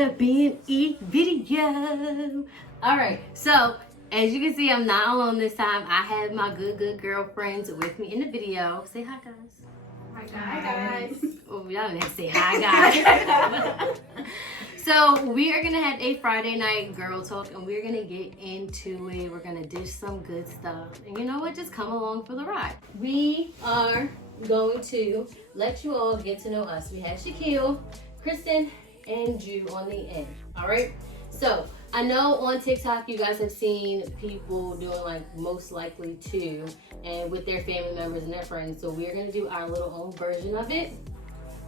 another BME video. Alright, so as you can see, I'm not alone this time. I have my good girlfriends with me in the video. Say hi, guys. Hi guys. Oh, y'all didn't have to say hi, guys. So we are gonna have a Friday night girl talk, and we're gonna get into it. We're gonna dish some good stuff, and you know what? Just come along for the ride. We are going to let you all get to know us. We have Shaquille, Kristen, and Ju on the end. All right. So I know on TikTok you guys have seen people doing like most likely to, and with their family members and their friends. So we're gonna do our little own version of it,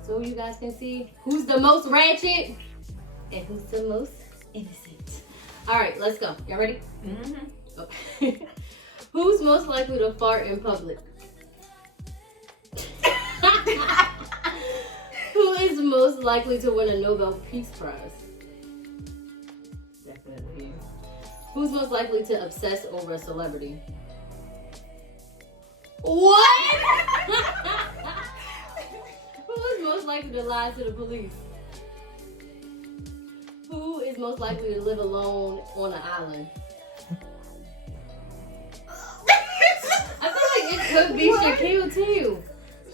so you guys can see who's the most ratchet and who's the most innocent. All right, let's go. Y'all ready? Mm-hmm. Okay. Who's most likely to fart in public? Who is most likely to win a Nobel Peace Prize? Definitely you. Who's most likely to obsess over a celebrity? What? Who is most likely to lie to the police? Who is most likely to live alone on an island? I feel like it could be Shaquille too.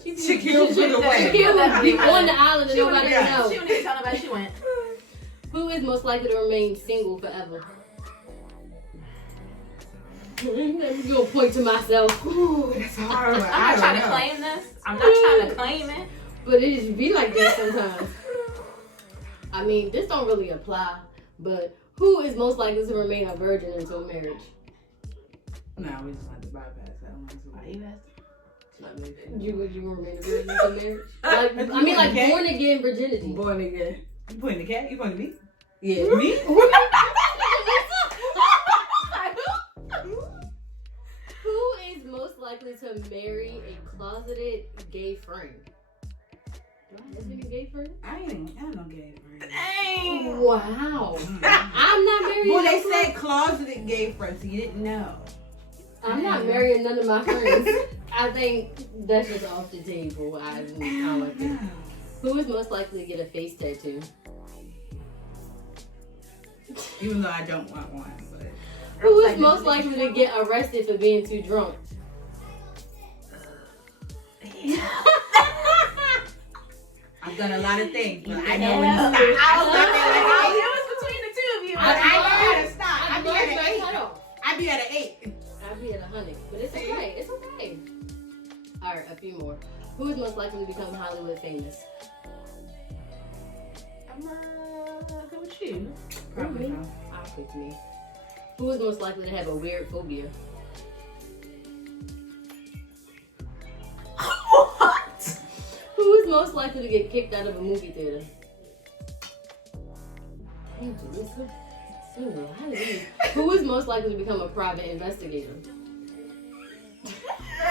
Shaquille would be on the island and nobody would know. She would need to tell nobody she went. Who is most likely to remain single forever? Let me go point to myself. Ooh, that's hard. I'm not trying to claim this. I'm not trying to claim it. But it just be like that sometimes. I mean, this don't really apply, but who is most likely to remain a virgin until marriage? No, we just have to bypass that. You remain a virgin until marriage? Like, I mean, like born again virginity. Born again. You pointing the cat? You pointing me? Yeah. Me? Who is most likely to marry a closeted gay friend? Do I have any gay friends? I ain't no gay friends. Dang. Wow. I'm not married. Well, they said closeted gay friends, so you didn't know. I'm not marrying none of my friends. I think that's just off the table. I don't like it. Who is most likely to get a face tattoo? Even though I don't want one, but. Who is most likely to get arrested for being too drunk? I've done a lot of things, but I Yeah. know when to stop. It was between the two of you. I know how to stop. I'd be at an 8. Cutoff. I'd be at an 8. I'd be at 100, but it's okay. It's okay. All right, a few more. Who is most likely to become Hollywood famous? Who would you? Probably Me. not. I'll pick me. Who is most likely to have a weird phobia? What? Who is most likely to get kicked out of a movie theater? Hey, Jalissa. Who is most likely to become a private investigator?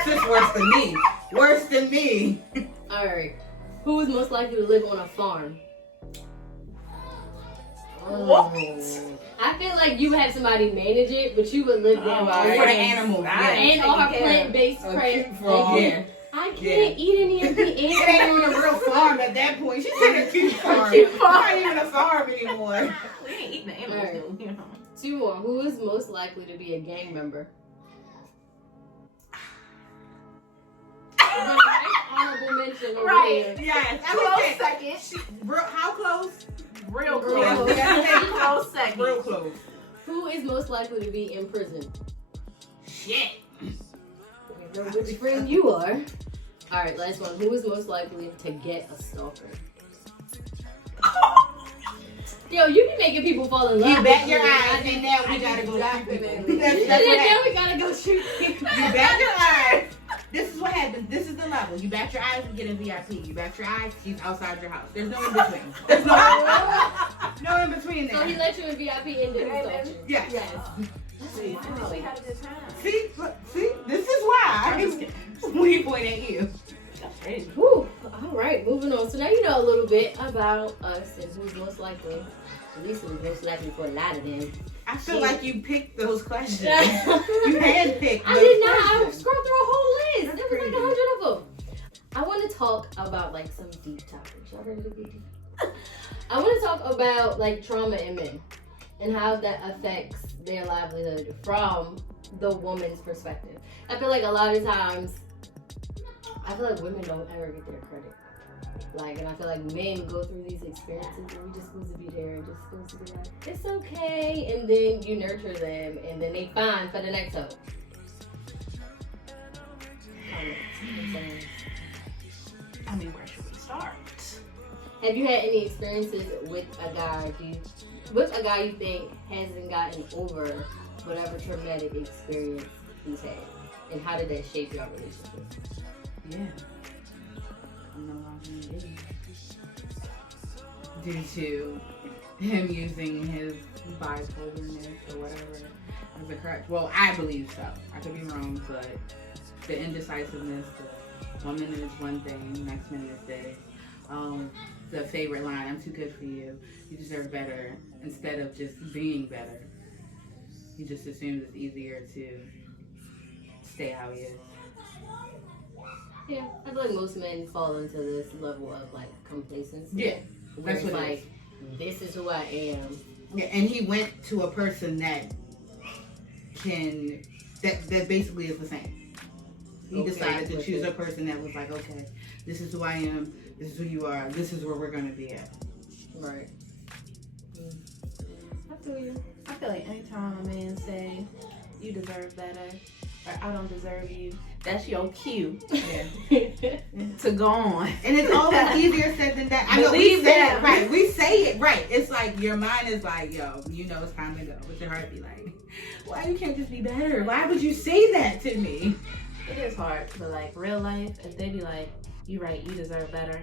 It's worse than me. Worse than me. All right. Who is most likely to live on a farm? What? I feel like you would have somebody manage it, but you would live there For the animals. Yeah. and all her plant-based crap. Yeah. I can't eat any of the animals. It ain't even a real farm at that point. She's in a cute farm. Cute It's farm. not even a farm anymore. We ain't eating the animals, Alright. though, you know. 2 more. Who is most likely to be a gang member? Honorable mention over Right. here. Yes. Close second. How close? Real Real close. close. Close second. Real close. Who is most likely to be in prison? Shit. I know which friend you are. All right, last one. Who is most likely to get a stalker? Yo, you be making people fall in love. You bet with your you. eyes, and now we gotta go shoot people. That's And what then happens. we gotta go shoot people. You bat your eyes. This is what happens. This is the level. You bat your eyes and get a VIP. You bat your eyes, she's outside your house. There's no in between. There's no in between So he there. let you in VIP and then he stalked you. Yes. Yes. We had a good time. See, this is why we point at you. That's crazy. Whew. All right, moving on. So now you know a little bit about us and who's most likely. At least who's most likely for a lot of them. I feel like you picked those questions. You handpicked. I those did not. I questions. scrolled through a whole list. That's There was like crazy. 100 of them. I want to talk about like some deep topics. Y'all ready to get deep? I want to talk about like trauma in men and how that affects their livelihood from the woman's perspective. I feel like a lot of times, I feel like women don't ever get their credit. Like, and I feel like men go through these experiences and we just supposed to be there and just supposed to be like, it's okay. And then you nurture them and then they find for the next hoe. I mean, where should we start? Have you had any experiences with a guy you think hasn't gotten over whatever traumatic experience he's had? And how did that shape your relationship? Yeah. I'm no longer engaged. Due to him using his bipolarness or whatever as a crutch. Well, I believe so. I could be wrong, but the indecisiveness, the 1 minute is one thing, next minute is this. The favorite line, I'm too good for you. You deserve better. Instead of just being better. He just assumes it's easier to stay how he is. Yeah, I feel like most men fall into this level of like complacency. Yeah, where that's it's what it like, this is who I am. Yeah, and he went to a person that basically is the same. He decided to choose a person that was like, okay, this is who I am, this is who you are, this is where we're gonna be at. Right. I feel you. I feel like anytime a man say, you deserve better, or I don't deserve you, that's your cue to go on. And it's always easier said than that. I know Believe we say that. it right. We say it right. It's like your mind is like, yo, you know it's time to go. But your heart be like, why you can't just be better? Why would you say that to me? It is hard, but like real life, if they be like, you right, you deserve better,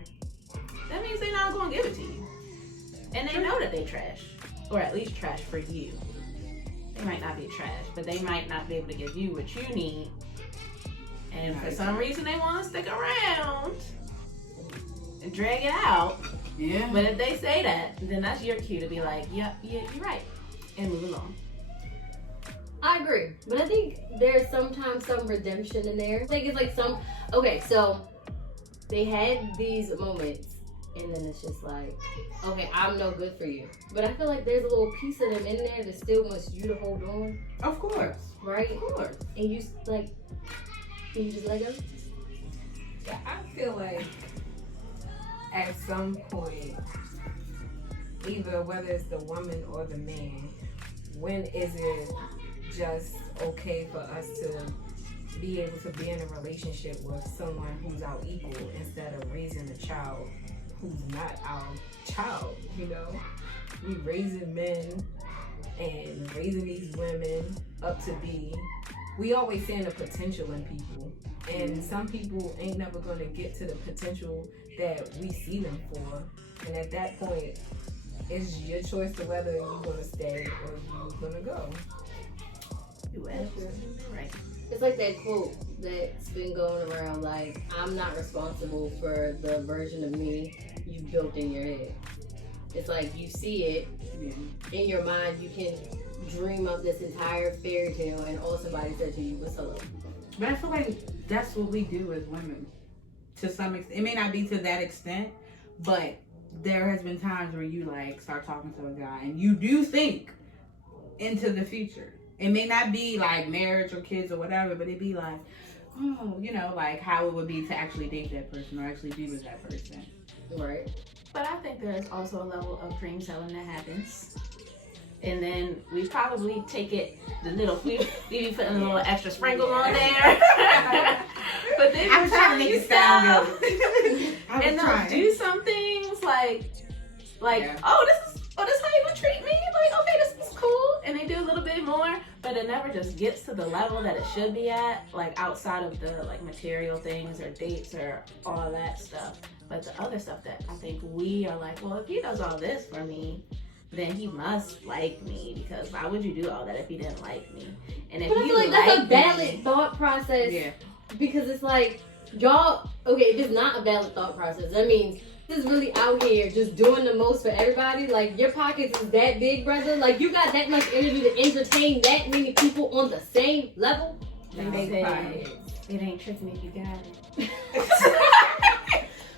that means they're not gonna give it to you. And they know that they trash. Or at least trash for you. They might not be trash, but they might not be able to give you what you need. And for some reason they want to stick around and drag it out. Yeah. But if they say that, then that's your cue to be like, yeah, you're right. And move along. I agree. But I think there's sometimes some redemption in there. I think it's like so they had these moments and then it's just like, okay, I'm no good for you. But I feel like there's a little piece of them in there that still wants you to hold on. Of course. Right? Of course. And you like, can you just let go? Yeah, I feel like at some point, either whether it's the woman or the man, when is it just okay for us to be able to be in a relationship with someone who's our equal instead of raising a child who's not our child, you know? We raising men and raising these women up to be, we always seeing the potential in people. And some people ain't never gonna get to the potential that we see them for. And at that point, it's your choice to whether you're gonna stay or you're gonna go. You absolutely right. It's like that quote that's been going around, like, I'm not responsible for the version of me you built in your head. It's like you see it in your mind, you can dream up this entire fairy tale and all somebody said to you was hello. But I feel like that's what we do as women. To some extent. It may not be to that extent, but there has been times where you like start talking to a guy and you do think into the future. It may not be like marriage or kids or whatever, but it'd be like, oh, you know, like how it would be to actually date that person or actually be with that person. Right. But I think there's also a level of dream telling that happens. And then we probably take it, we be putting a little extra sprinkle on there. But then I'm trying to make it sound good. And they'll do some things like oh, this is how you would treat me? Like, okay, this is cool. And they do a little bit more, but it never just gets to the level that it should be at, like outside of the like material things or dates or all that stuff. But the other stuff that I think we are like, well, if he does all this for me, then he must like me, because why would you do all that if he didn't like me? And if but I you feel like that's a valid thought process. Yeah. Because it's like, y'all, okay, if it's not a valid thought process, that means this is really out here just doing the most for everybody. Like, your pockets is that big, brother. Like, you got that much energy to entertain that many people on the same level. It ain't tricking if you got it.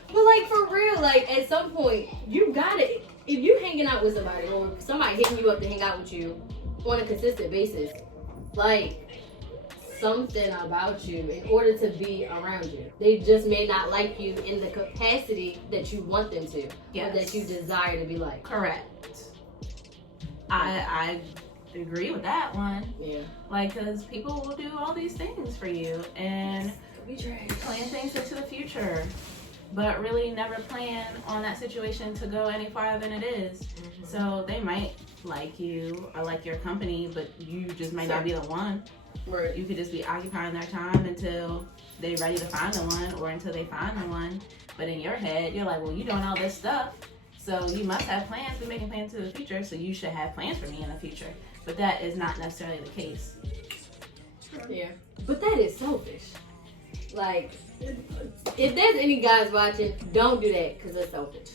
But like, for real, like, at some point, you got it. if you hanging out with somebody or somebody hitting you up to hang out with you on a consistent basis, like something about you in order to be around you. They just may not like you in the capacity that you want them to, Yes. or that you desire to be like. Correct. I agree with that one. Yeah. Like, because people will do all these things for you and plan things into the future, but really never plan on that situation to go any farther than it is. Mm-hmm. So they might like you or like your company, but you just might not be the one. Right. You could just be occupying their time until they're ready to find the one or until they find the one. But in your head, you're like, well, you're doing all this stuff, so you must have plans. We're making plans to the future, so you should have plans for me in the future. But that is not necessarily the case. Yeah. But that is selfish. Like, if there's any guys watching, don't do that because it's selfish.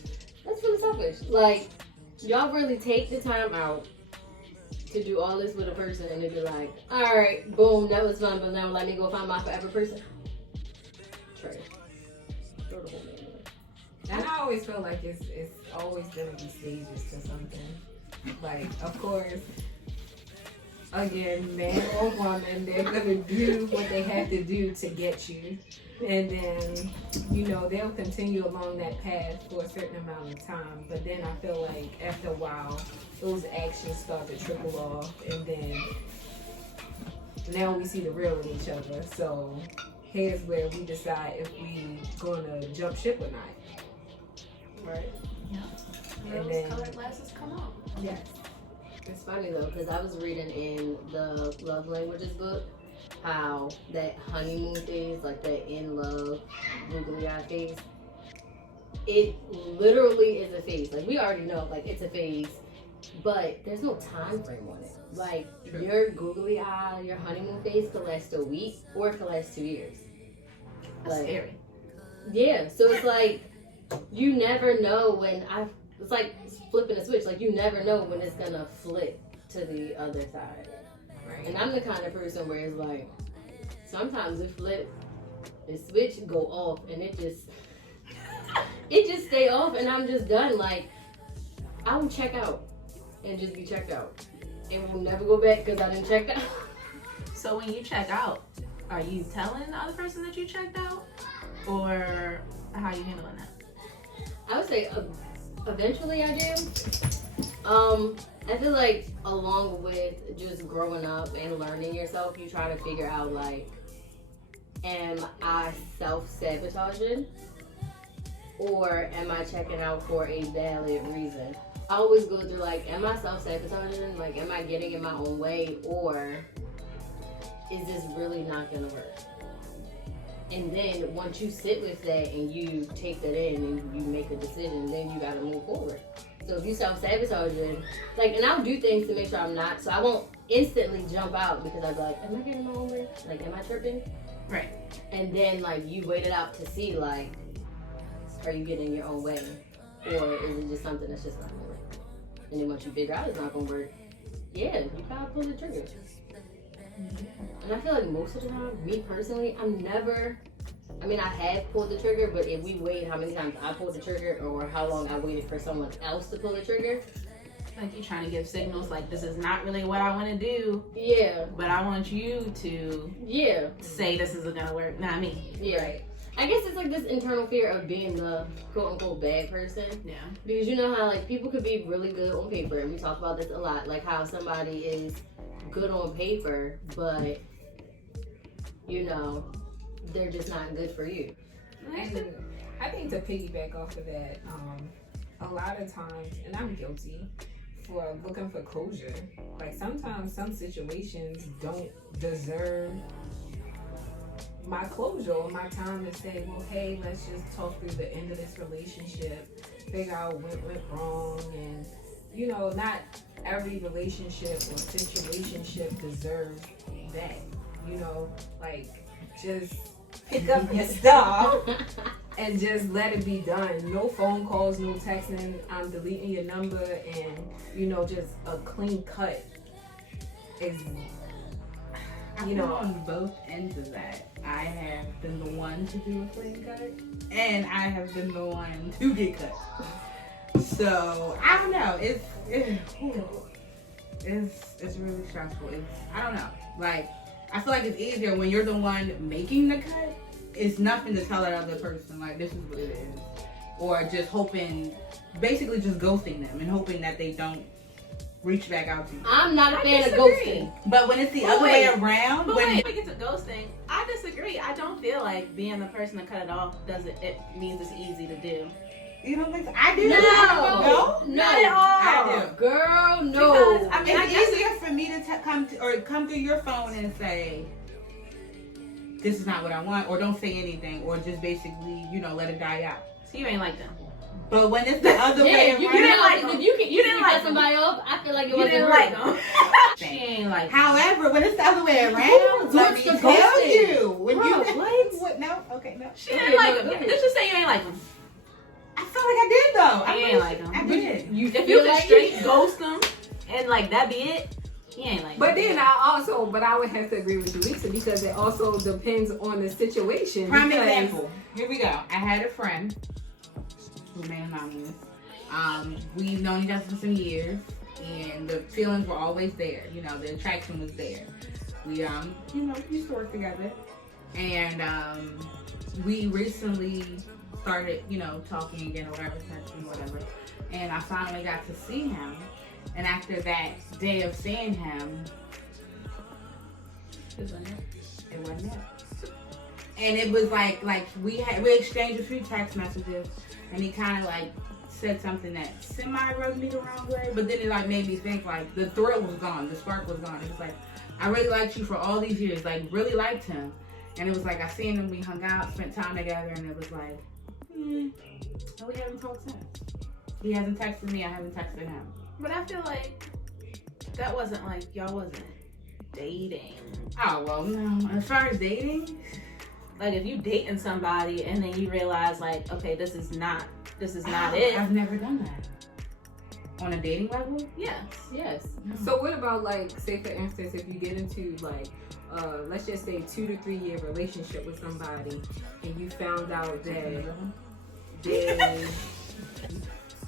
That's really selfish. Like, y'all really take the time out to do all this with a person and they be like, all right, boom, that was fun, but now let me go find my forever person. Trash. Throw the whole man away. And I always feel like it's always gonna be stages to something. Like, of course, again, man or woman, they're gonna do what they have to do to get you. And then, you know, they'll continue along that path for a certain amount of time. But then I feel like after a while, those actions start to trickle off. And then now we see the real in each other. So here's where we decide if we gonna jump ship or not. Right. Yeah. And Those then- colored glasses come on. Yes. It's funny though, because I was reading in the Love Languages book how that honeymoon phase, like that in love, googly eye phase, it literally is a phase. Like we already know, like it's a phase, but there's no time frame on it. Like your googly eye, your honeymoon phase could last a week or it could last 2 years. That's Like, scary. yeah, so it's like you never know when it's like flipping a switch. Like you never know when it's gonna flip to the other side. Right. And I'm the kind of person where it's like sometimes it flip, the switch go off, and it just stay off, and I'm just done. Like I will check out and just be checked out, and will never go back because I didn't check out. So when you check out, are you telling the other person that you checked out, or how are you handling that? I would say eventually I do. I feel like along with just growing up and learning yourself, you try to figure out like, am I self-sabotaging or am I checking out for a valid reason? I always go through like, am I self-sabotaging? Like, am I getting in my own way, or is this really not gonna work? And then once you sit with that and you take that in and you make a decision, then you gotta move forward. So if you self-sabotaging, like, and I'll do things to make sure I'm not, so I won't instantly jump out because I'll be like, am I getting my own way? Like, am I tripping? Right. And then like you wait it out to see like, are you getting your own way? Or is it just something that's just not gonna work? And then once you figure out it's not gonna work, yeah, you gotta pull the trigger. And I feel like most of the time, me personally, I have pulled the trigger, but if we weighed how many times I pulled the trigger or how long I waited for someone else to pull the trigger. Like you're trying to give signals like this is not really what I want to do, Yeah. but I want you to Yeah. say this isn't gonna work, not me. Yeah. Right. I guess it's like this internal fear of being the quote unquote bad person. Yeah. Because you know how like people could be really good on paper, and we talk about this a lot, like how somebody is good on paper, but you know, they're just not good for you. And I think to piggyback off of that, a lot of times, and I'm guilty for looking for closure. Like sometimes some situations don't deserve my closure or my time to say, well, hey, let's just talk through the end of this relationship, figure out what went wrong, and you know, not every relationship or situationship deserves that. You know, like just pick up your stuff and just let it be done. No phone calls, no texting. I'm deleting your number, and you know, just a clean cut is, you know, on both ends of that. I have been the one to do a clean cut, and I have been the one to get cut. So I don't know. It's really stressful. I don't know. Like I feel like it's easier when you're the one making the cut. It's nothing to tell that other person like this is what it is, or just hoping, basically just ghosting them and hoping that they don't reach back out to you. I'm not a fan of disagree. ghosting. But when it's the other way around, But when when we get to ghosting, I disagree. I don't feel like being the person to cut it off it means it's easy to do. you don't think so? I do. No, No? Not at all. I do. Girl, no. Because, I mean, I It's guess easier for me to come through your phone and say, this is not what I want, or don't say anything, or just basically, let it die out. so you ain't like them. But when it's the other way Yeah, around, you didn't like if them. you You didn't like cut somebody off, I feel like it You wasn't didn't real. like them. She ain't like them. however, when it's the other way Who around, let me does the tell ghosting? you. When Bro, you what? No, okay, no. She Okay, didn't like no, them. go ahead. Let's just say you ain't like them. I feel like I did though. You ain't like them. I did. You If you feel could like straight it? ghost them and like that be it, he ain't like But them. then I would have to agree with you, Lisa, because it also depends on the situation. Prime because- example. Here we go. I had a friend who remained anonymous. We've known each other for some years, and the feelings were always there. The attraction was there. We used to work together, and we recently started, talking again or whatever, texting, whatever. And I finally got to see him, and after that day of seeing him, it wasn't it. And it was like we exchanged a few text messages, and he kind of like said something that semi rubbed me the wrong way, but then it like made me think like the thrill was gone, the spark was gone. It was like I really liked you for all these years, like really liked him, and it was like I seen him, we hung out, spent time together, and it was like, and we haven't talked since. He hasn't texted me, I haven't texted him. But I feel like that wasn't like y'all wasn't dating. Oh well, no. As far as dating, Like if you dating somebody and then you realize like, okay, this is not it. I've never done that. On a dating level? Yes. Yes. So what about like, say for instance, if you get into like, let's just say 2 to 3 year relationship with somebody, and you found out that they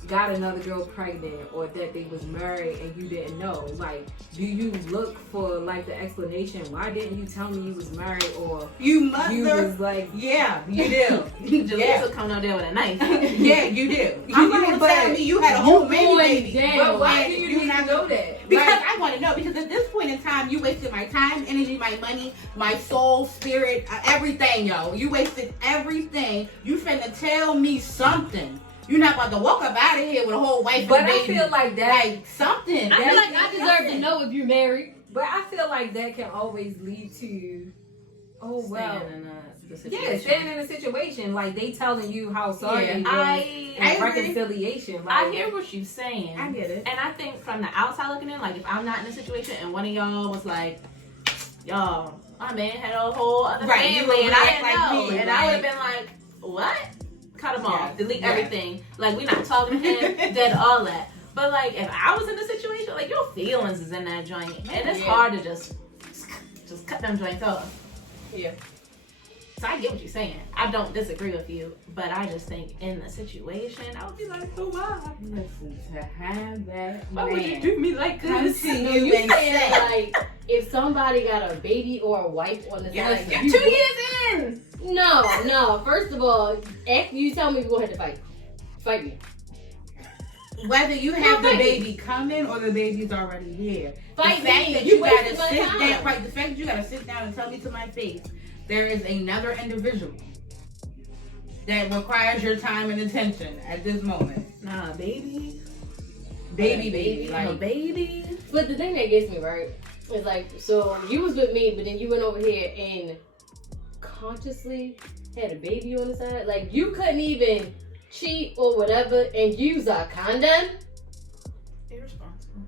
got another girl pregnant, or that they was married and you didn't know, like, do you look for like the explanation? Why didn't you tell me you was married? Or You mother. you was like, Yeah, you do. Jalisa coming out there with a knife. Yeah, you do. I'm You like, gonna but tell me you had a whole baby. Damn. but why like, do you you need not to know that? Because Like, I want to know. Because at this point in time, you wasted my time, energy, my money, my soul, spirit, everything, yo. You wasted everything. You finna tell me something. You're not about to walk up out of here with a whole wife but and I baby. feel like that. Like something. I feel like I deserve to know if you're married. But I feel like that can always lead to, oh well, Staying in the yeah, situation. staying in a situation like they telling you how sorry Yeah. they was I and agree. reconciliation. I Like, hear what you're saying. I get it. And I think from the outside looking in, like if I'm not in a situation and one of y'all was like, y'all, my man had a whole other Right, you family would and I react didn't like know. me, And I would have right? been like, what? Cut him off. Yes, Delete yes. everything. Like we not talking to him, dead all that. But like if I was in a situation, like your feelings is in that joint. And it's Yeah. hard to just cut them joints off. Yeah. So I get what you're saying. I don't disagree with you, but I just think in the situation, I would be like, so why? Listen, to have that Why man would you do me like come this? to No, you you and saying say, like if somebody got a baby or a wife on the Yes, side, yeah, you 2 years in. No. First of all, after you tell me we're gonna have to fight me. whether you have the fight me. baby coming or the baby's already here. Fight the fact me. that You you gotta wasted my sit time. down, right? The fact that you gotta sit down and tell me to my face there is another individual that requires your time and attention at this moment. Nah, baby. Baby, Like, like baby. But the thing that gets me right is like, so you was with me, but then you went over here and consciously had a baby on the side. Like you couldn't even cheat or whatever and use a condom. Irresponsible.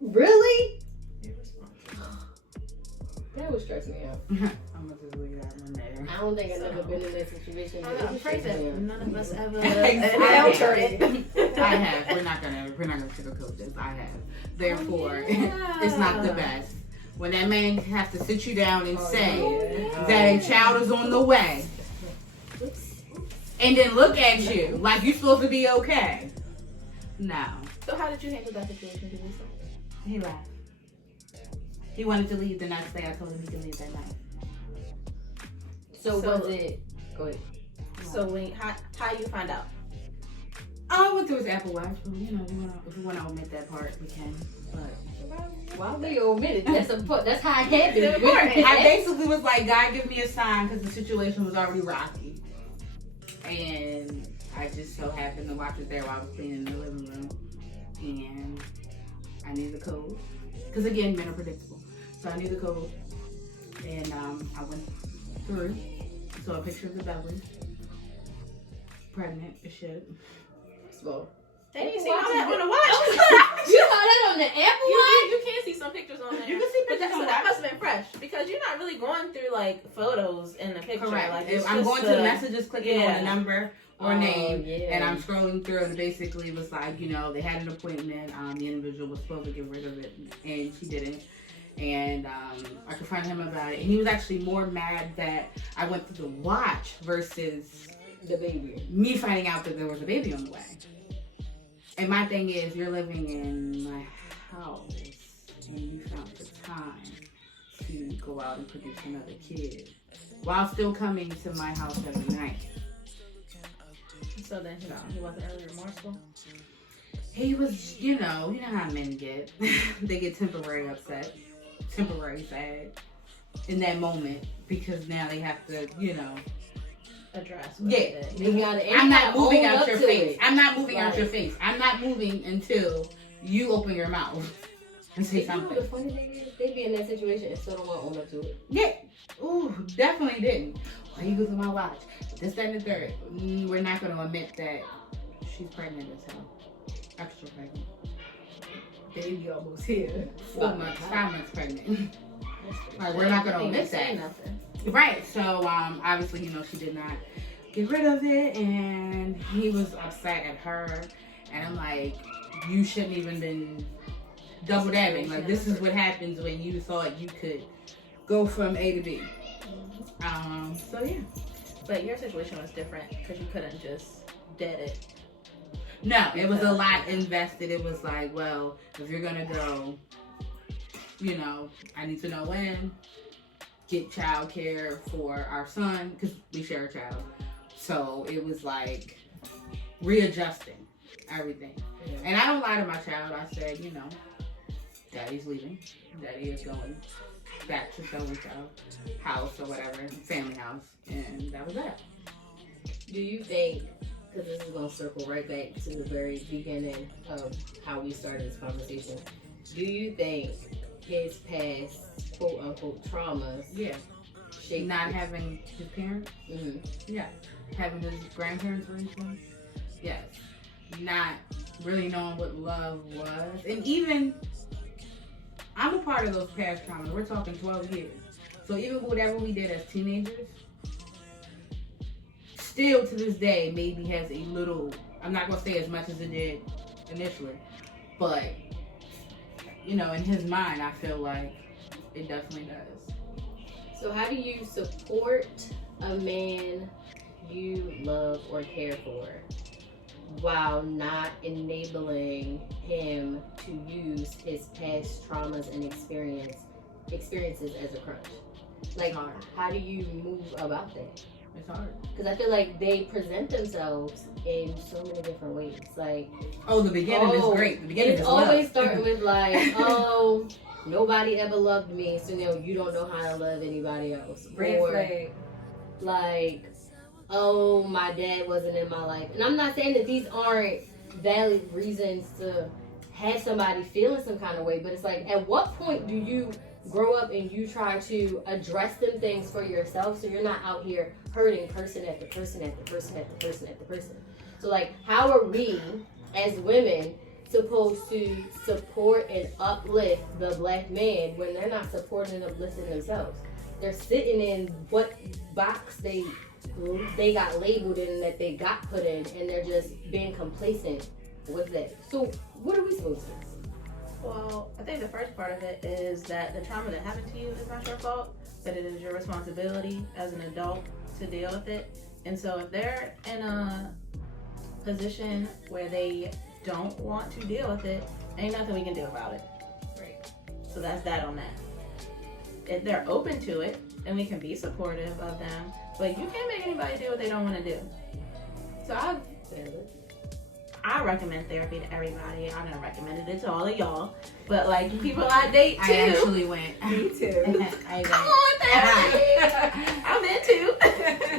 Really? Irresponsible. That would stress me out. I'm gonna just leave that one there. I don't think I've ever been in that situation. I but know, it I'm would afraid stress that me out. none of us ever Exactly. it. I have. We're not gonna sugarcoat this. I have. Therefore, it's not the best. When that man has to sit you down and say that a child is on the way, and then look at you like you're supposed to be okay. No. So how did you handle that situation, Lisa? He laughed. He wanted to leave the next day. I told him he could leave that night. So was it? Go ahead. So when how you find out? I went through his Apple Watch, but you know, if we want to omit that part, we can. But Why would you omit it? That's how I had it. I basically was like, God, give me a sign, because the situation was already rocky, and I just so happened to watch it there while I was cleaning the living room, and I knew the code, because again, men are predictable. So I knew the code, and I went through, saw a picture of the belly, pregnant as shit. So They didn't see all that on the watch. you saw that on the Apple Watch? You can see some pictures on there. You can see But pictures on that watch. must have been fresh, because you're not really going through like photos in the picture. Correct. Like, it's I'm just going to the messages, clicking on the number or Oh, name, yeah. and I'm scrolling through, and basically it was like, you know, they had an appointment. The individual was supposed to get rid of it, and she didn't. And I confronted him about it, and he was actually more mad that I went through the watch versus The baby. me finding out that there was a baby on the way. And my thing is, you're living in my house, and you found the time to go out and produce another kid while still coming to my house every night. So then he wasn't really remorseful. He was, you know how men get. They get temporary upset, temporary sad in that moment, because now they have to, Address. Yeah. I'm I'm not moving out your face. I'm not moving out your face. I'm not moving until you open your mouth and say You know something. the funny thing is, they be in that situation and still don't want to own up to it. Yeah. Ooh, definitely didn't. Why you go through my watch? This, that, and the third. We're not going to admit that she's pregnant as hell. Extra pregnant. Baby almost here. 4 months, 5 months pregnant. Like, we're not going to admit that. Nothing. Right. So, obviously, she did not get rid of it, and he was upset at her. And I'm like, you shouldn't even been double dabbing. Like, this is what happens when you thought you could go from A to B. So yeah. But your situation was different because you couldn't just dead it. No, it was a lot invested. It was like, well, if you're gonna go, I need to know when. Get child care for our son, because we share a child. So it was like readjusting everything. Yeah. And I don't lie to my child. I said, Daddy's leaving. Daddy is going back to so-and-so house or whatever, family house. And that was that. Do you think, because this is going to circle right back to the very beginning of how we started this conversation, do you think his past quote-unquote traumas shaped not having his parents? Mm-hmm. Yeah. Having his grandparents, for instance? Yes. Not really knowing what love was. And even, I'm a part of those past traumas. We're talking 12 years. So even whatever we did as teenagers, still to this day maybe has a little, I'm not going to say as much as it did initially, but, in his mind, I feel like it definitely does. So how do you support a man you love or care for while not enabling him to use his past traumas and experiences as a crutch? Like, how do you move about that? It's hard. Because I feel like they present themselves in so many different ways. Like, the beginning is great. The beginning it's is always love. starting with like, nobody ever loved me, so you don't know how to love anybody else. Red or flag. like, my dad wasn't in my life. And I'm not saying that these aren't valid reasons to have somebody feeling some kind of way, but it's like, at what point do you grow up and you try to address them things for yourself so you're not out here hurting person after person after person after person after person? So like, how are we as women supposed to support and uplift the black man when they're not supporting and uplifting themselves? They're sitting in what box they got labeled in, that they got put in, and they're just being complacent with that. So what are we supposed to do? Well, I think the first part of it is that the trauma that happened to you is not your fault, but it is your responsibility as an adult to deal with it. And so if they're in a position where they don't want to deal with it, ain't nothing we can do about it. Right. So that's that on that. If they're open to it, then we can be supportive of them. But you can't make anybody do what they don't want to do. So I recommend therapy to everybody. I done recommended it to all of y'all. But like people I date too. I actually went. Me too. Come on, therapy. I'm in too.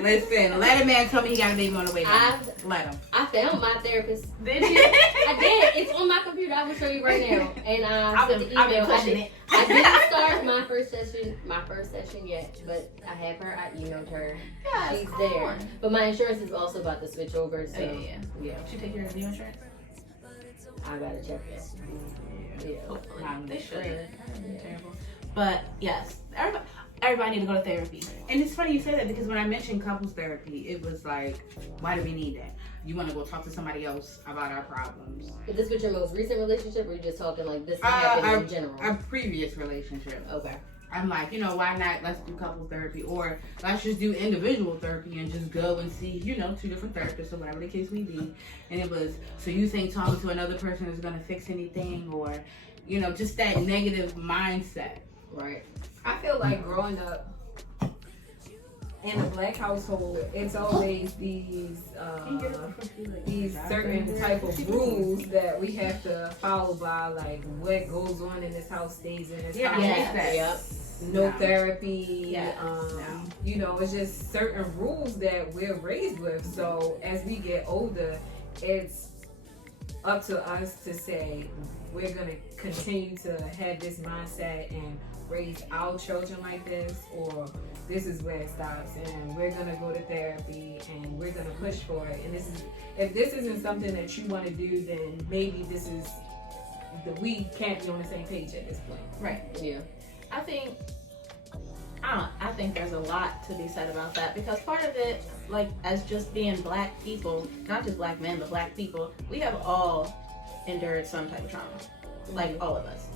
Listen, let a man tell me he got a baby on the way down. Let him. I found my therapist. Did you? I did. It's on my computer. I will show you right now. And I sent the email. I've been pushing it. I didn't start my first session yet, but I have her. I emailed her. Yeah, She's there. But my insurance is also about to switch over. So yeah. Should take your new insurance. I gotta check that. Yeah. Hopefully. They should. Terrible. But yes, everybody need to go to therapy. And it's funny you say that because when I mentioned couples therapy, it was like, why do we need that? You want to go talk to somebody else about our problems. Is this with your most recent relationship, or are you just talking like this happened in general? Our previous relationship. Okay. I'm like, why not? Let's do couples therapy, or let's just do individual therapy and just go and see, 2 different therapists or whatever the case may be. And it was, so you think talking to another person is going to fix anything, or, just that negative mindset. Right. I feel like growing up in a black household, it's always these certain type of rules that we have to follow by, like what goes on in this house stays in this house. Yep. No therapy. Yeah. It's just certain rules that we're raised with. So as we get older, it's up to us to say we're gonna continue to have this mindset and raise our children like this, or this is where it stops, and we're gonna go to therapy and we're gonna push for it. And if this isn't something that you want to do, then maybe we can't be on the same page at this point. Right. Yeah. I think there's a lot to be said about that, because part of it, like as just being black people, not just black men, but black people, we have all endured some type of trauma. Like all of us.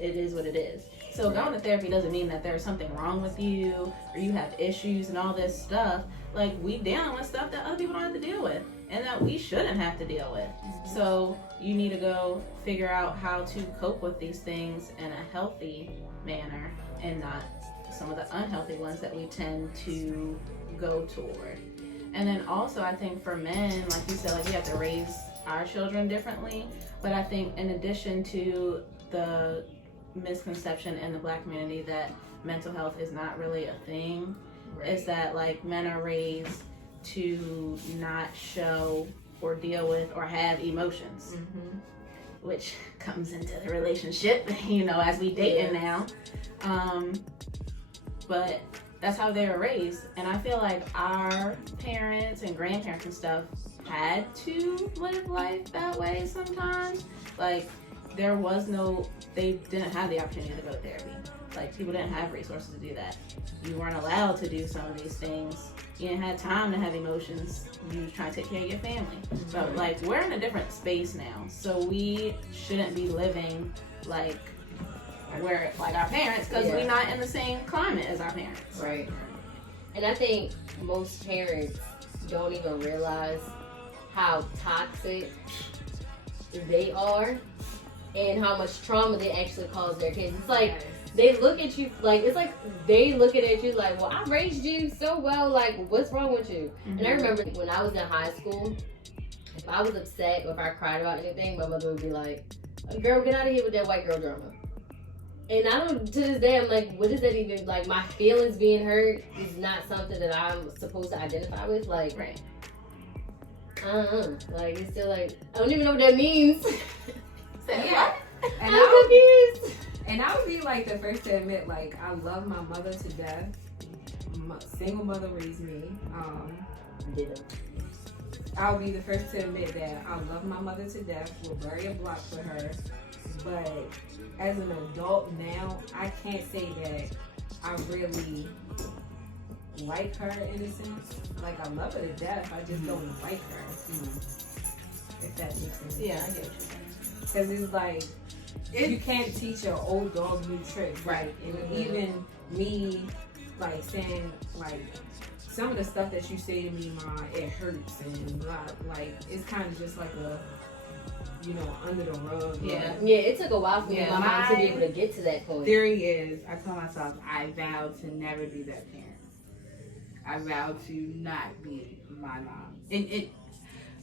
It is what it is. So going to therapy doesn't mean that there's something wrong with you or you have issues and all this stuff. Like we dealing with stuff that other people don't have to deal with and that we shouldn't have to deal with. So you need to go figure out how to cope with these things in a healthy manner and not some of the unhealthy ones that we tend to go toward. And then also I think for men, like you said, like we have to raise our children differently. But I think in addition to the misconception in the black community that mental health is not really a thing, is that like men are raised to not show or deal with or have emotions, which comes into the relationship, as we dating now. But that's how they were raised, and I feel like our parents and grandparents and stuff had to live life that way sometimes. Like they didn't have the opportunity to go to therapy. Like people didn't have resources to do that. You weren't allowed to do some of these things. You didn't have time to have emotions. You were trying to take care of your family. But like we're in a different space now, so we shouldn't be living like we're like our parents, because we're not in the same climate as our parents. Right. And I think most parents don't even realize how toxic they are and how much trauma they actually cause their kids. It's like they look at you like, it's like they looking at you like, well, I raised you so well, like what's wrong with you? And I remember when I was in high school, if I was upset or if I cried about anything, my mother would be like, girl, get out of here with that white girl drama. And I don't, to this day, I'm like, what is that even, like, my feelings being hurt is not something that I'm supposed to identify with, like, right. Like, it's still like, I don't even know what that means. Yeah. And I'm confused. And I would be, like, the first to admit, like, I love my mother to death. My single mother raised me. I'll be the first to admit that I love my mother to death. Will bury a block for her. But as an adult now, I can't say that I really like her in a sense. Like I love her to death, I just don't like her. If that makes sense. Yeah, I get what you're saying. Because it's like you can't teach an old dog new tricks, right? And even me, like saying like some of the stuff that you say to me, Ma, it hurts, and like it's kind of just like a under the rug. Yeah. Yeah, it took a while for me and Yeah. my mom to be My able to get to that point. Theory is, I told myself, I vow to never be that parent. I vow to not be my mom.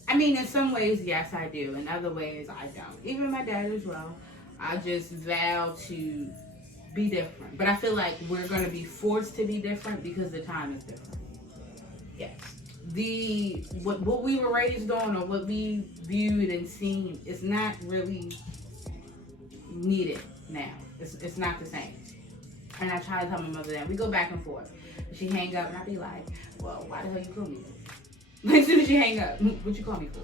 I mean, in some ways, yes, I do. In other ways, I don't. Even my dad as well. I just vow to be different. But I feel like we're going to be forced to be different because the time is different. Yes. What we were raised on or what we viewed and seen is not really needed now. It's not the same. And I try to tell my mother that. We go back and forth. She hang up and I be like, well, why the hell you call me this? As soon as she hang up, what you call me for?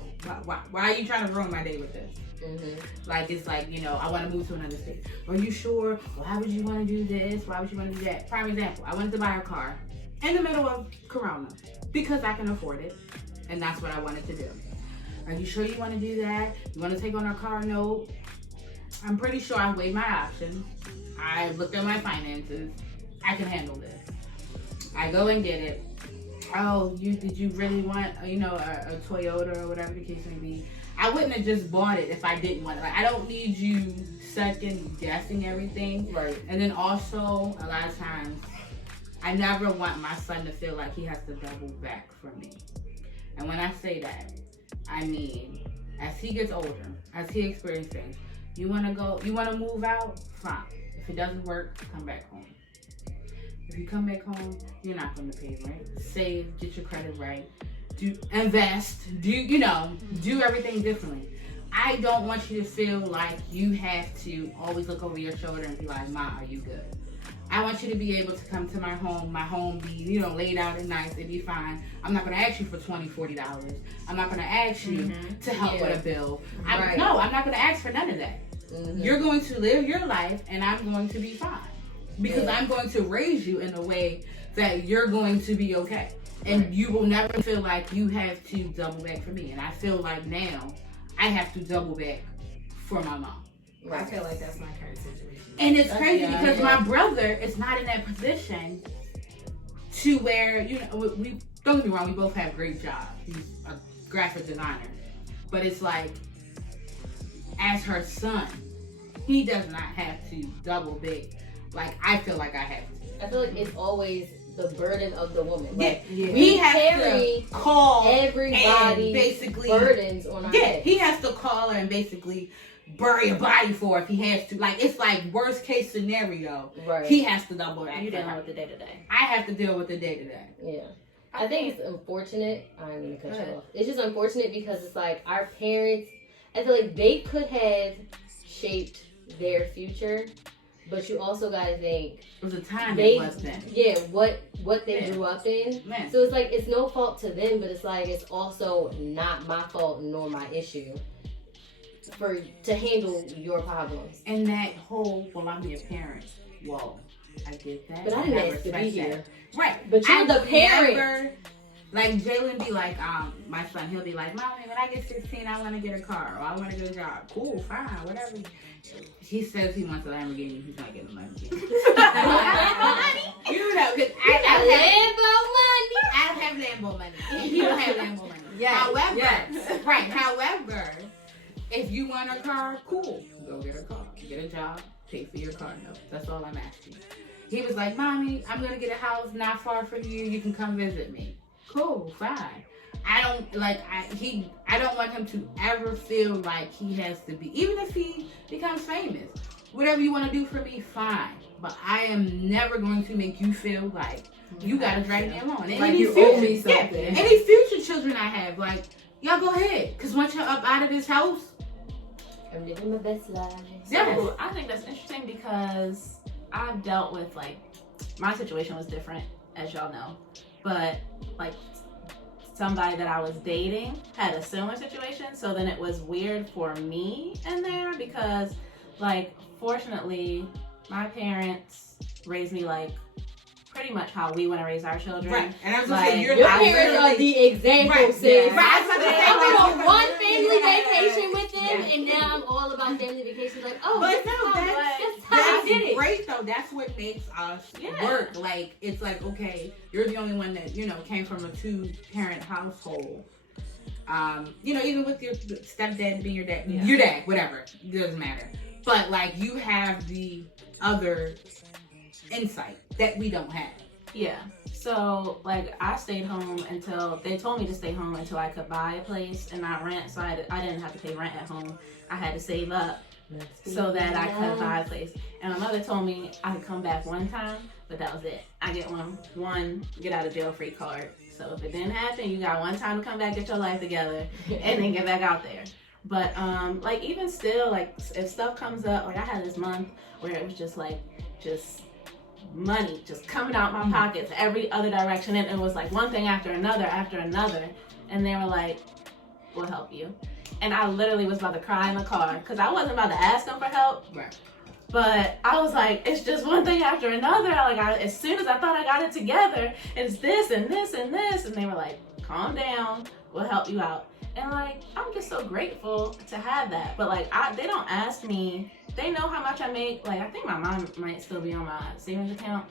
Why are you trying to ruin my day with this? Mm-hmm. Like, it's like, I want to move to another state. Are you sure? Why would you want to do this? Why would you want to do that? Prime example, I wanted to buy a car in the middle of Corona because I can afford it. And that's what I wanted to do. Are you sure you want to do that? You want to take on a car note? I'm pretty sure I weighed my options. I looked at my finances. I can handle this. I go and get it. Oh, did you really want, a Toyota or whatever the case may be? I wouldn't have just bought it if I didn't want it. Like, I don't need you second guessing everything. Right. And then also, a lot of times, I never want my son to feel like he has to double back for me. And when I say that, I mean, as he gets older, as he experiences things, you want to move out? Fine. If it doesn't work, come back home. If you come back home, you're not going to pay rent. Save, get your credit right, invest, do everything differently. I don't want you to feel like you have to always look over your shoulder and be like, Ma, are you good? I want you to be able to come to my home be, laid out and nice, it'd be fine. I'm not going to ask you for $20, $40. I'm not going to ask you to help with a bill. I'm not going to ask for none of that. Mm-hmm. You're going to live your life and I'm going to be fine. Because I'm going to raise you in a way that you're going to be okay. And you will never feel like you have to double back for me. And I feel like now I have to double back for my mom. I feel like that's my current situation. And it's crazy because my brother is not in that position to where, we don't get me wrong, we both have great jobs. He's a graphic designer. But it's like, as her son, he does not have to double back. Like, I feel like I have to. I feel like it's always the burden of the woman. Like, He has carry to call everybody's basically burdens on our head. He has to call her and basically bury a body for if he has to. Like, it's like worst case scenario. Right. He has to double that. You dealing with the day to day. I have to deal with the day to day. Yeah. I think it's unfortunate. I'm going to cut you off. It's just unfortunate because it's like our parents, I feel like they could have shaped their future. But you also gotta think it was a time it was then. Yeah, what they grew up in. Man. So it's like it's no fault to them, but it's like it's also not my fault nor my issue to handle your problems. And that whole, well, I'm your parent. Whoa, I get that. But I didn't ask to be here. Right. But you're the parent. Like Jalen be like, my son, he'll be like, Mommy, when I get 16, I want to get a car or I want to get a job. Cool, fine, whatever. He says he wants a Lamborghini. He's not getting a Lamborghini. Because I don't have Lambo money. You don't have Lambo money. However, if you want a car, cool. Go get a car. Get a job. Pay for your car note. That's all I'm asking. He was like, Mommy, I'm going to get a house not far from you. You can come visit me. Cool, fine. I don't want him to ever feel like he has to be, even if he becomes famous. Whatever you want to do for me, fine. But I am never going to make you feel like you got to drag me along. And like you owe me something. Any future children I have, like, y'all go ahead. Because once you're up out of this house, I'm living my best life. So I think that's interesting because I've dealt with, like, my situation was different, as y'all know. But, like, somebody that I was dating had a similar situation. So then it was weird for me in there because, like, fortunately, my parents raised me, like, pretty much how we want to raise our children. Right. And I was like, saying, your parents are the example, sis. I went on one family vacation with them, and now I'm all about family vacations. Like, but that's how I did it. Great though. That's what makes us work. Like, it's like, okay, you're the only one that came from a 2-parent household. Even with your stepdad being your dad, Yeah. your dad, whatever, it doesn't matter. But like you have the other insight that we don't have. Yeah. So like I stayed home until they told me to stay home until I could buy a place and not rent. So I didn't have to pay rent at home. I had to save up so that I could buy a place. And my mother told me I could come back one time, but that was it. I get one get out of jail free card. So if it didn't happen, you got one time to come back, get your life together, and then get back out there. But like even still, like if stuff comes up, like I had this month where it was just money just coming out my pockets every other direction, and it was like one thing after another, and they were like, "We'll help you." And I literally was about to cry in the car because I wasn't about to ask them for help. Right. But I was like, it's just one thing after another. As soon as I thought I got it together, it's this and this and this. And they were like, calm down, we'll help you out. And like, I'm just so grateful to have that. But like, they don't ask me, they know how much I make. Like, I think my mom might still be on my savings account.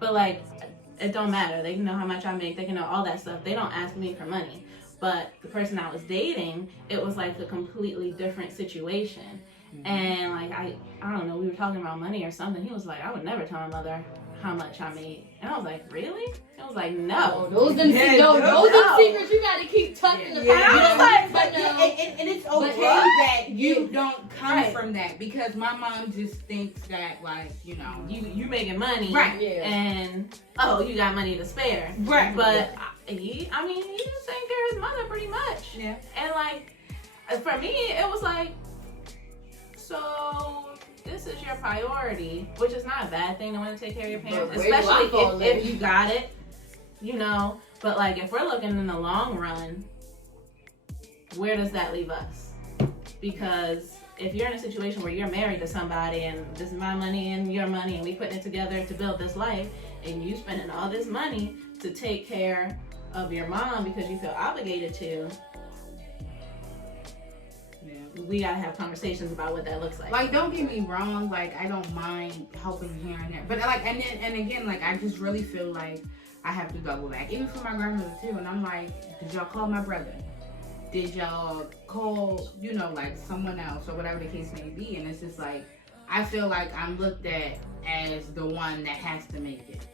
But like, it don't matter. They can know how much I make. They can know all that stuff. They don't ask me for money. But the person I was dating, it was like a completely different situation. And like I don't know, we were talking about money or something. He was like, I would never tell my mother how much I made. And I was like, really? I was like, no. Those them secrets you gotta keep tucking the Yeah. I was like, But and it's okay that you don't come from that, because my mom just thinks that like, you making money, right? Yeah. And you got money to spare, Right? But he was taking care of his mother pretty much. Yeah. And like for me, it was like, so this is your priority, which is not a bad thing to want to take care of your parents, But where do I fall especially if you got it, But like if we're looking in the long run, where does that leave us? Because if you're in a situation where you're married to somebody and this is my money and your money and we putting it together to build this life, and you spending all this money to take care of your mom because you feel obligated to, we gotta have conversations about what that looks like. Like, don't get me wrong, like I don't mind helping here and there, but like, and again, like I just really feel like I have to double back, even for my grandmother too. And I'm like, did y'all call my brother? Did y'all call, like someone else or whatever the case may be? And it's just like, I feel like I'm looked at as the one that has to make it.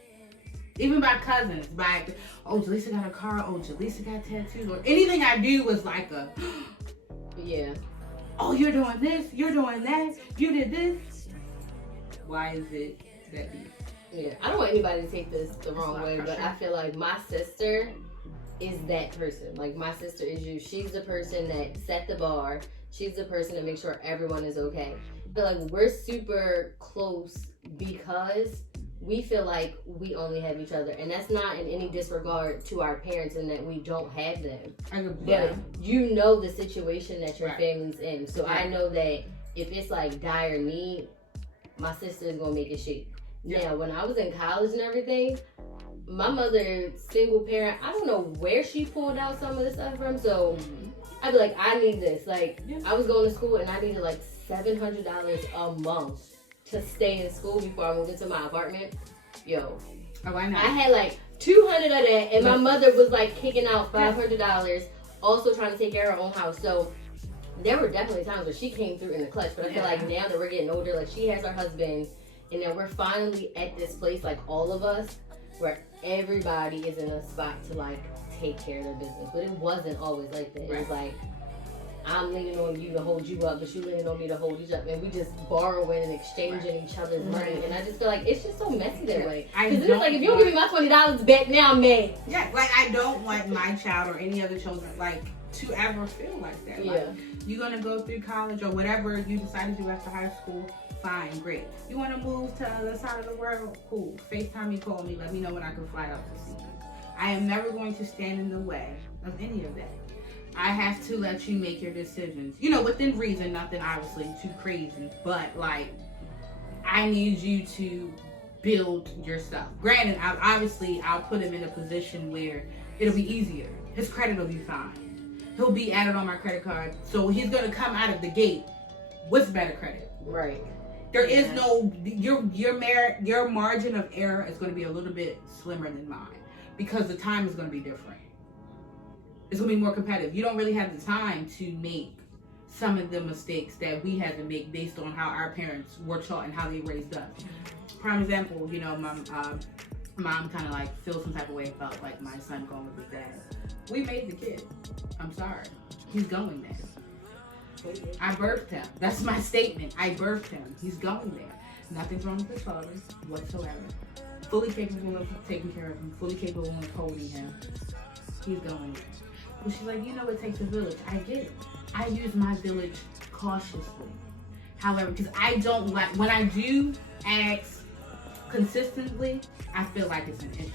Even by cousins, Jaleesa got a car, Jaleesa got tattoos, or anything I do was like a, yeah. Oh, you're doing this, you're doing that, you did this. Why is it that deep? Yeah, I don't want anybody to take this the wrong way, but I feel like my sister is that person. Like, my sister is you. She's the person that set the bar. She's the person that makes sure everyone is okay. I feel like we're super close because we feel like we only have each other. And that's not in any disregard to our parents and that we don't have them. But you know the situation that your family's in. So I know that if it's like dire need, my sister is going to make it shake. Now, when I was in college and everything, my mother, single parent, I don't know where she pulled out some of the stuff from. So I'd be like, I need this. Like, I was going to school and I needed like $700 a month to stay in school before I moved into my apartment. Yo. Oh, I know. I had like $200 of that, and my mother was like kicking out $500, also trying to take care of her own house. So there were definitely times where she came through in the clutch. But I feel like now that we're getting older, like she has her husband, and then we're finally at this place, like all of us, where everybody is in a spot to like take care of their business. But it wasn't always like that. It was like, I'm leaning on you to hold you up, but you leaning on me to hold each up, and we just borrowing and exchanging each other's money. And I just feel like it's just so messy that way. Because it's like, if you don't give me my $20 back now, I'm mad. Yeah, like I don't want my child or any other children like to ever feel like that. Like, you're gonna go through college or whatever you decide to do after high school. Fine, great. You want to move to the other side of the world? Cool. FaceTime me, call me, let me know when I can fly out to see you. I am never going to stand in the way of any of that. I have to let you make your decisions. Within reason, nothing obviously too crazy, but like, I need you to build your stuff. Granted, I'll put him in a position where it'll be easier. His credit will be fine. He'll be added on my credit card. So he's going to come out of the gate with better credit. Right. There is no, your margin of error is going to be a little bit slimmer than mine because the time is going to be different. it's gonna be more competitive. You don't really have the time to make some of the mistakes that we had to make based on how our parents were taught and how they raised us. Prime example, you know, my mom kind of like feels some type of way about like my son going with his dad. We made the kid. I'm sorry. He's going there. I birthed him. That's my statement. I birthed him. He's going there. Nothing's wrong with his father whatsoever. Fully capable of taking care of him. Fully capable of holding him. He's going there. But she's like, you know, it takes a village. I get it. I use my village cautiously. However, because I don't like, when I do ask consistently, I feel like it's an issue.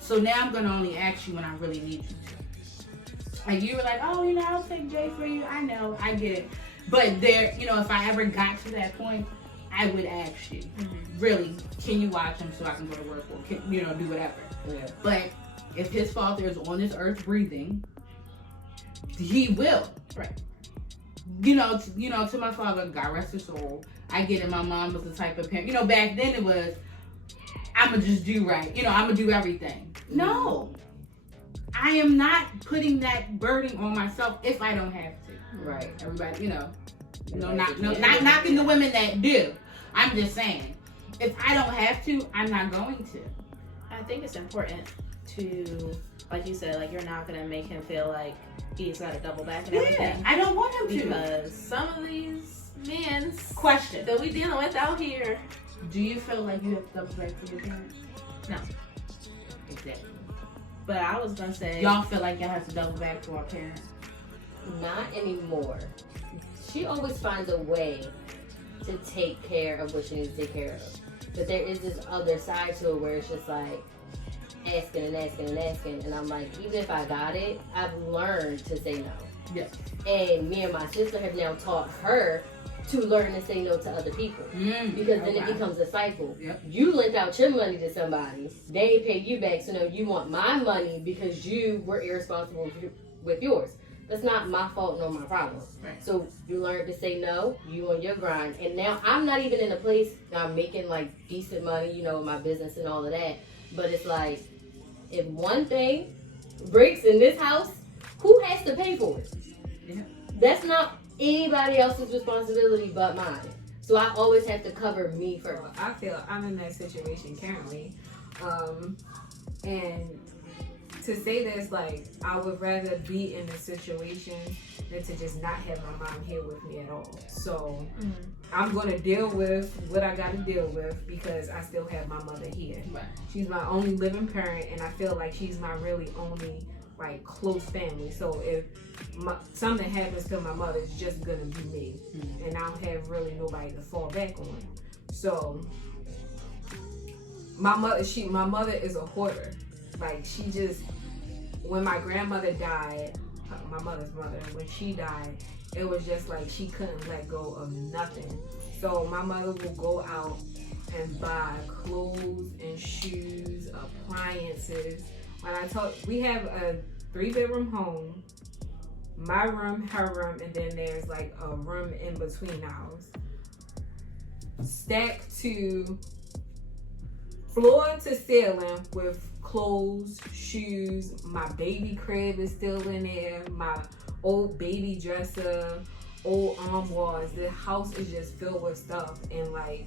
So now I'm going to only ask you when I really need you to. Like, you were like, oh, you know, I'll take Jay for you. I know, I get it. But there, you know, if I ever got to that point, I would ask you, really, can you watch him so I can go to work or, can, you know, do whatever. Yeah. But if his father is on this earth breathing, he will. Right. You know, to my father, God rest his soul. I get it. My mom was the type of parent. You know, back then it was, I'ma just do right. You know, I'ma do everything. No, I am not putting that burden on myself if I don't have to. Right. Everybody, you know, not knocking the women that do. I'm just saying, if I don't have to, I'm not going to. I think it's important to, like you said, like you're not gonna make him feel like he's got to double back and everything. I don't want him to. Because some of these men Question. that we dealing with out here. Do you feel like you have to double back for your parents? No. Exactly. But I was gonna say, Y'all feel like y'all have to double back for our parents? Not anymore. She always finds a way to take care of what she needs to take care of. But there is this other side to it where it's just like asking and asking and asking. And I'm like, even if I got it, I've learned to say no. Yes. And me and my sister have now taught her to learn to say no to other people. Because then it becomes a cycle. Yep. You lent out your money to somebody, they pay you back, so now you want my money because you were irresponsible with yours. That's not my fault nor my problem. Right. So you learn to say no, you on your grind. And now I'm not even in a place, I'm making like decent money, you know, my business and all of that. But it's like, if one thing breaks in this house, who has to pay for it? Yeah. That's not anybody else's responsibility but mine. So I always have to cover me first. I feel I'm in that situation currently. And to say this, like, I would rather be in a situation than to just not have my mom here with me at all. So I'm going to deal with what I got to deal with because I still have my mother here. Right. She's my only living parent, and I feel like she's my really only, like, close family. So if something happens to my mother, it's just going to be me. And I don't have really nobody to fall back on. So my mother is a hoarder. Like, she just, when my grandmother died, my mother's mother, when she died, it was just like she couldn't let go of nothing. So my mother will go out and buy clothes and shoes, appliances. When I told, we have a 3-bedroom home, my room, her room, and then there's like a room in between ours. Stacked to floor to ceiling with clothes, shoes. My baby crib is still in there. My old baby dresser, old armoires. The house is just filled with stuff, and like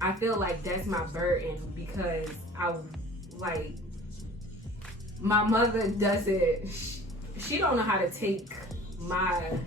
I feel like that's my burden because I like my mother doesn't. She don't know how to take my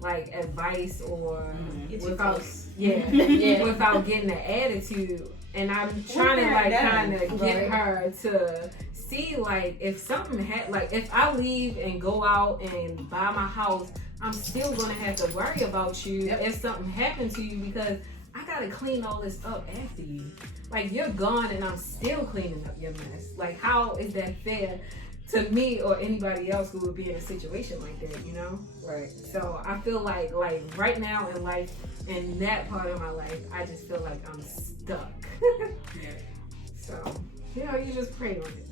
like advice or without without getting an attitude. And I'm trying to like kind of get her to see like if something like if I leave and go out and buy my house, I'm still gonna have to worry about you if something happened to you because I gotta clean all this up after you. Like you're gone and I'm still cleaning up your mess. Like how is that fair to me or anybody else who would be in a situation like that, you know? Right. So I feel like right now in life, in that part of my life, I just feel like I'm stuck. So, you know, you just pray on it.